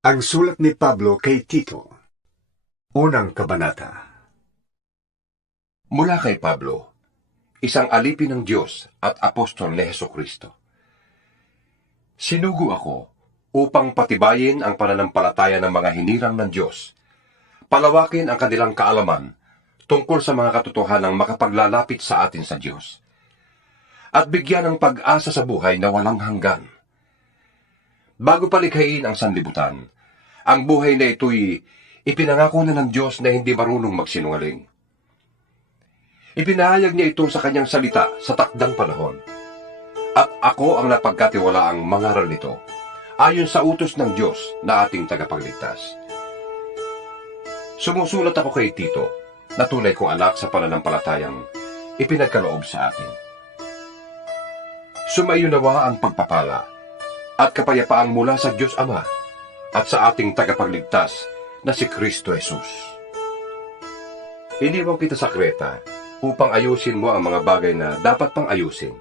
Ang sulat ni Pablo kay Tito. Unang kabanata. Mula kay Pablo, isang alipin ng Diyos at apostol ni Hesukristo. Sinugo ako upang patibayin ang pananampalataya ng mga hinirang ng Diyos, palawakin ang kanilang kaalaman tungkol sa mga katotohanang makapaglalapit sa atin sa Diyos, at bigyan ng pag-asa sa buhay na walang hanggan. Bago palikhain ang sanlibutan, ang buhay na ito'y ipinangako na ng Diyos na hindi marunong magsinungaling. Ipinahayag niya ito sa kanyang salita sa takdang panahon. At ako ang napagkatiwalaang mangaral nito, ayon sa utos ng Diyos na ating tagapagligtas. Sumusulat ako kay Tito, na tunay kong anak sa pananampalatayang ipinagkaloob sa atin. Sumaiyo nawa ang pagpapala at kapayapaang mula sa Diyos Ama at sa ating tagapagligtas na si Kristo Jesus. Iniwan kita sa Kreta upang ayusin mo ang mga bagay na dapat pang ayusin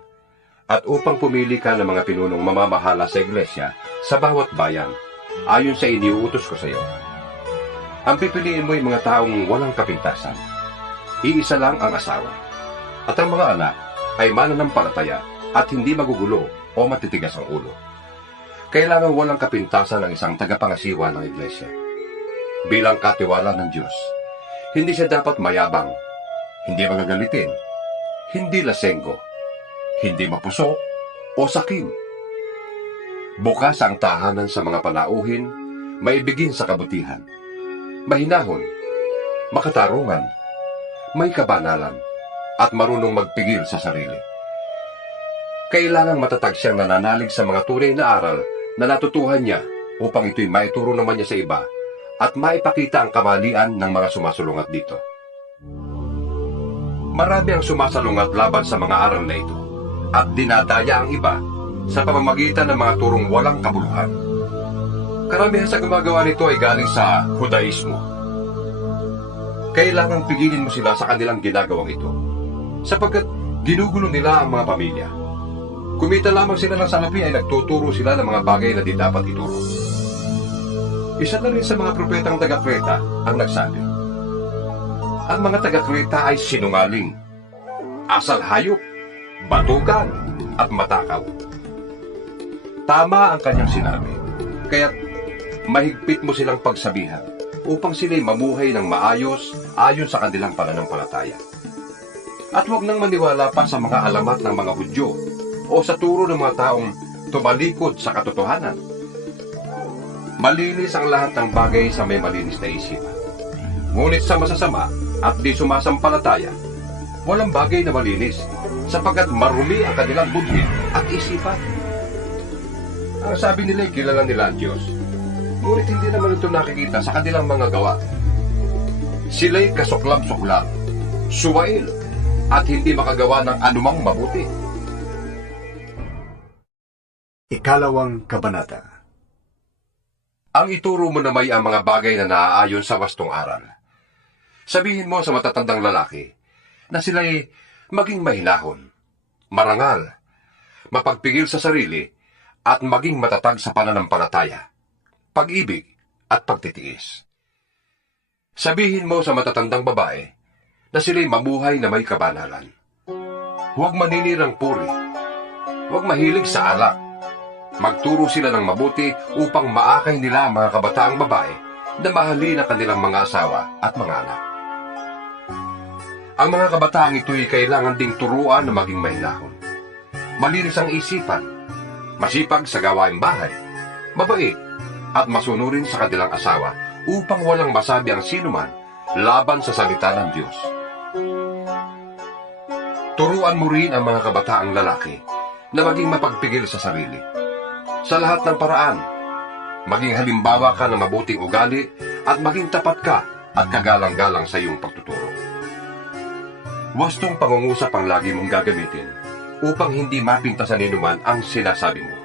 at upang pumili ka ng mga pinunong mamamahala sa iglesia sa bawat bayan ayon sa iniuutos ko sa iyo. Ang pipiliin mo ay mga taong walang kapintasan. Iisa lang ang asawa. At ang mga anak ay mananampalataya at hindi magugulo o matitigas ang ulo. Kailangan walang kapintasan ng isang tagapangasiwa ng iglesia. Bilang katiwala ng Diyos, hindi siya dapat mayabang, hindi magagalitin, hindi lasenggo, hindi mapuso o sakim. Bukas ang tahanan sa mga panauhin, maibigin sa kabutihan, mahinahon, makatarungan, may kabanalan, at marunong magpigil sa sarili. Kailangang matatag siyang nananalig sa mga tunay na aral na natutuhan niya upang ito'y maituro naman niya sa iba at maipakita ang kamalian ng mga sumasalungat dito. Marami ang sumasalungat laban sa mga aral na ito at dinadaya ang iba sa pamamagitan ng mga turong walang kabuluhan. Karamihan sa gumagawa nito ay galing sa Judaismo. Kailangang pigilin mo sila sa kanilang ginagawang ito sapagkat ginugulo nila ang mga pamilya. Kumita lamang sila ng salapi ay nagtuturo sila ng mga bagay na di dapat ituro. Isa na rin sa mga propetang taga-Kreta ang nagsabi, ang mga taga-Kreta ay sinungaling, asal hayop, batugan, at matakaw. Tama ang kanyang sinabi, kaya't mahigpit mo silang pagsabihan upang sila'y mamuhay ng maayos ayon sa kanilang pananampalataya. At huwag nang maniwala pa sa mga alamat ng mga Hudyo o sa turo ng mga taong tumalikod sa katotohanan. Malinis ang lahat ng bagay sa may malinis na isipan. Ngunit sa masasama at di sumasampalataya, walang bagay na malinis sapagkat marumi ang kanilang budhi at isipan. Ang sabi nila ay kilala nila ang Diyos, ngunit hindi naman ito nakikita sa kanilang mga gawa. Sila'y kasuklam-suklam, suwail, at hindi makagawa ng anumang mabuti. Ikalawang kabanata. Ang ituro mo na may ang mga bagay na naaayon sa wastong aral. Sabihin mo sa matatandang lalaki na sila'y maging mahinahon, marangal, mapagpigil sa sarili, at maging matatag sa pananampalataya, pag-ibig, at pagtitiis. Sabihin mo sa matatandang babae na sila'y mamuhay na may kabanalan. Huwag maninirang puri, huwag mahilig sa alak. Magturo sila ng mabuti upang maakay nila ang mga kabataang babae na mahalin ang kanilang mga asawa at mga anak. Ang mga kabataang ito'y kailangan ding turuan na maging mahinahon. Malinis ang isipan, masipag sa gawaing bahay, mabait, at masunurin sa kanilang asawa upang walang masabi ang sinuman laban sa salita ng Diyos. Turuan mo rin ang mga kabataang lalaki na maging mapagpigil sa sarili. Sa lahat ng paraan, maging halimbawa ka ng mabuting ugali at maging tapat ka at kagalang-galang sa iyong pagtuturo. Wastong pangungusap ang lagi mong gagamitin upang hindi mapinta sa ninuman ang sinasabi mo.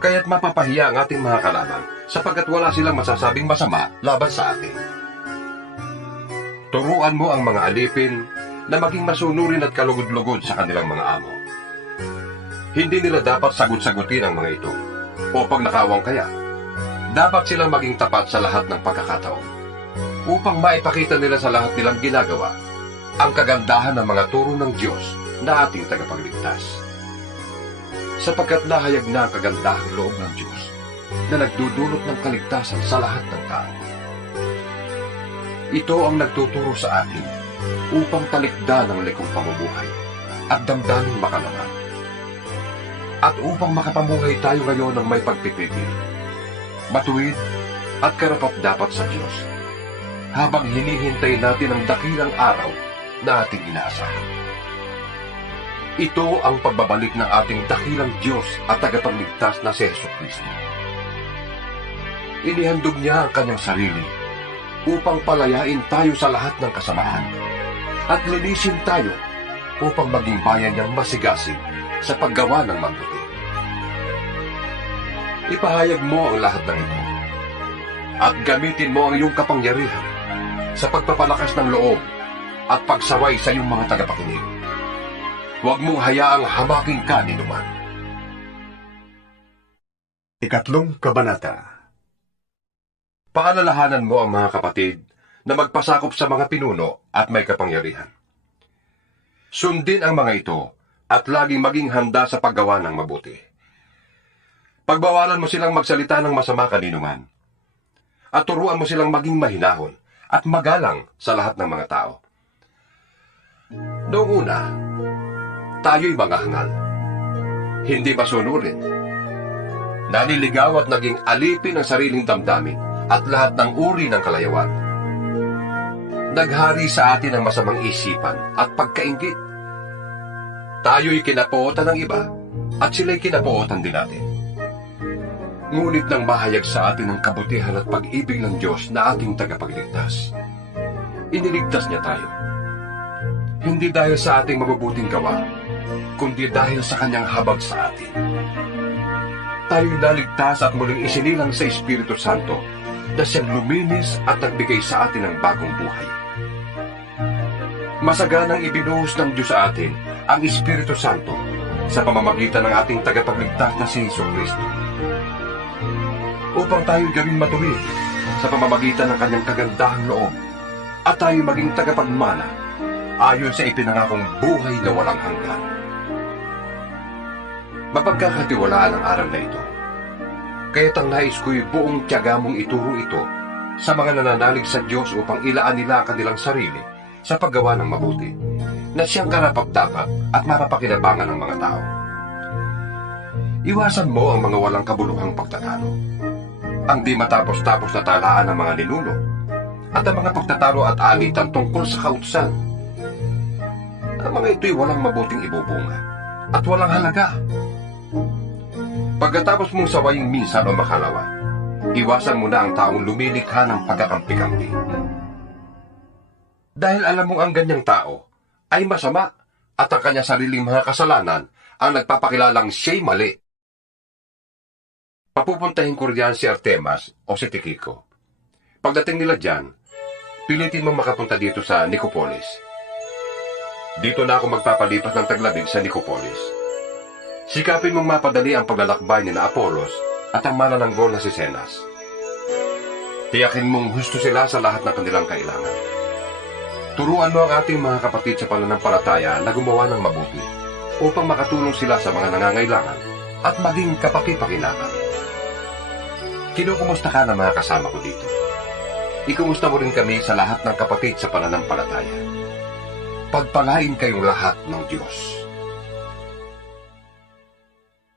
Kaya't mapapahiya ang ating mga kalaban sapagkat wala silang masasabing masama laban sa atin. Turuan mo ang mga alipin na maging masunurin at kalugod-lugod sa kanilang mga amo. Hindi nila dapat sagot-sagutin ang mga ito, o pag nakawang kaya, Dapat silang maging tapat sa lahat ng pagkakataon upang maipakita nila sa lahat nilang ginagawa ang kagandahan ng mga turo ng Diyos na ating tagapagligtas. Sapagkat nahayag na ang kagandahang loob ng Diyos na nagdudulot ng kaligtasan sa lahat ng tao. Ito ang nagtuturo sa atin upang talikdan ang likong pamumuhay at damdaming makalaman. At upang makapamuhay tayo ngayon ng may pagpipigil, matuwid at karapat-dapat sa Diyos, habang hinihintay natin ang dakilang araw na ating inaasahan. Ito ang pagbabalik ng ating dakilang Diyos at tagapagligtas na si Jesucristo. Inihandog niya ang kanyang sarili upang palayain tayo sa lahat ng kasamaan at linisin tayo upang maging bayan niyang masigasig sa paggawa ng mabuti. Ipahayag mo ang lahat ng ito at gamitin mo ang iyong kapangyarihan sa pagpapalakas ng loob at pagsaway sa iyong mga tagapakinig. Huwag mong hayaang hamakin ka ni numan. Ikatlong kabanata. Paalalahanan mo ang mga kapatid na magpasakop sa mga pinuno at may kapangyarihan. Sundin ang mga ito at laging maging handa sa paggawa ng mabuti. Pagbawalan mo silang magsalita ng masama kaninuman at turuan mo silang maging mahinahon at magalang sa lahat ng mga tao. Noong una, tayo'y mga hangal, hindi masunurin, naniligaw at naging alipin ang sariling damdamin at lahat ng uri ng kalayawan. Naghari sa atin ang masamang isipan at pagkainggit. Tayo'y kinapootan ng iba at sila'y kinapootan din natin. Ngunit nang mahayag sa atin ang kabutihan at pag-ibig ng Diyos na ating tagapagligtas, iniligtas niya tayo. Hindi dahil sa ating mabubuting gawa, kundi dahil sa kanyang habag sa atin. Tayo'y naligtas at muling isinilang sa Espiritu Santo na siyang luminis at nagbigay sa atin ng bagong buhay. Masaganang ibinuhos ng Diyos sa atin ang Espiritu Santo sa pamamagitan ng ating tagapagligtas na si Jesucristo, upang tayo gawing matuwid sa pamamagitan ng kanyang kagandahang loob at tayo maging tagapagmana ayon sa ipinangakong buhay na walang hanggan. Mapagkakatiwalaan ang aral na ito, kaya't ang nais ko'y buong tiyaga mong ituro ito sa mga nananalig sa Diyos upang ilaan nila ang kanilang sarili sa paggawa ng mabuti, na siyang karapat-dapat at mapapakinabangan ng mga tao. Iwasan mo ang mga walang kabuluhang pagtatalo, ang di matapos-tapos na talaan ng mga ninuno, at ang mga pagtatalo at alitan tungkol sa kautusan. Ang mga ito'y walang mabuting ibubunga at walang halaga. Pagkatapos mong sawayin minsan o makalawa, iwasan mo na ang taong lumilikha ng pagkakampi-kampi. Dahil alam mong ang ganyang tao ay masama at ang kanyang sariling mga kasalanan ang nagpapakilalang siya'y mali. Papupuntahin ko riyan si Artemas o si Tikiko. Pagdating nila dyan, pilitin mong makapunta dito sa Nicopolis. Dito na ako magpapalipas ng taglabing sa Nicopolis. Sikapin mong mapadali ang paglalakbay ni na Apolos at ang manananggol na si Zenas. Tiyakin mong husto sila sa lahat ng kanilang kailangan. Turuan mo ang ating mga kapatid sa pananampalataya na gumawa ng mabuti upang makatulong sila sa mga nangangailangan at maging kapaki-pakinabang. Kinukumusta ka ng mga kasama ko dito. Ikumusta mo rin kami sa lahat ng kapatid sa pananampalataya. Pagpalain kayong lahat ng Diyos.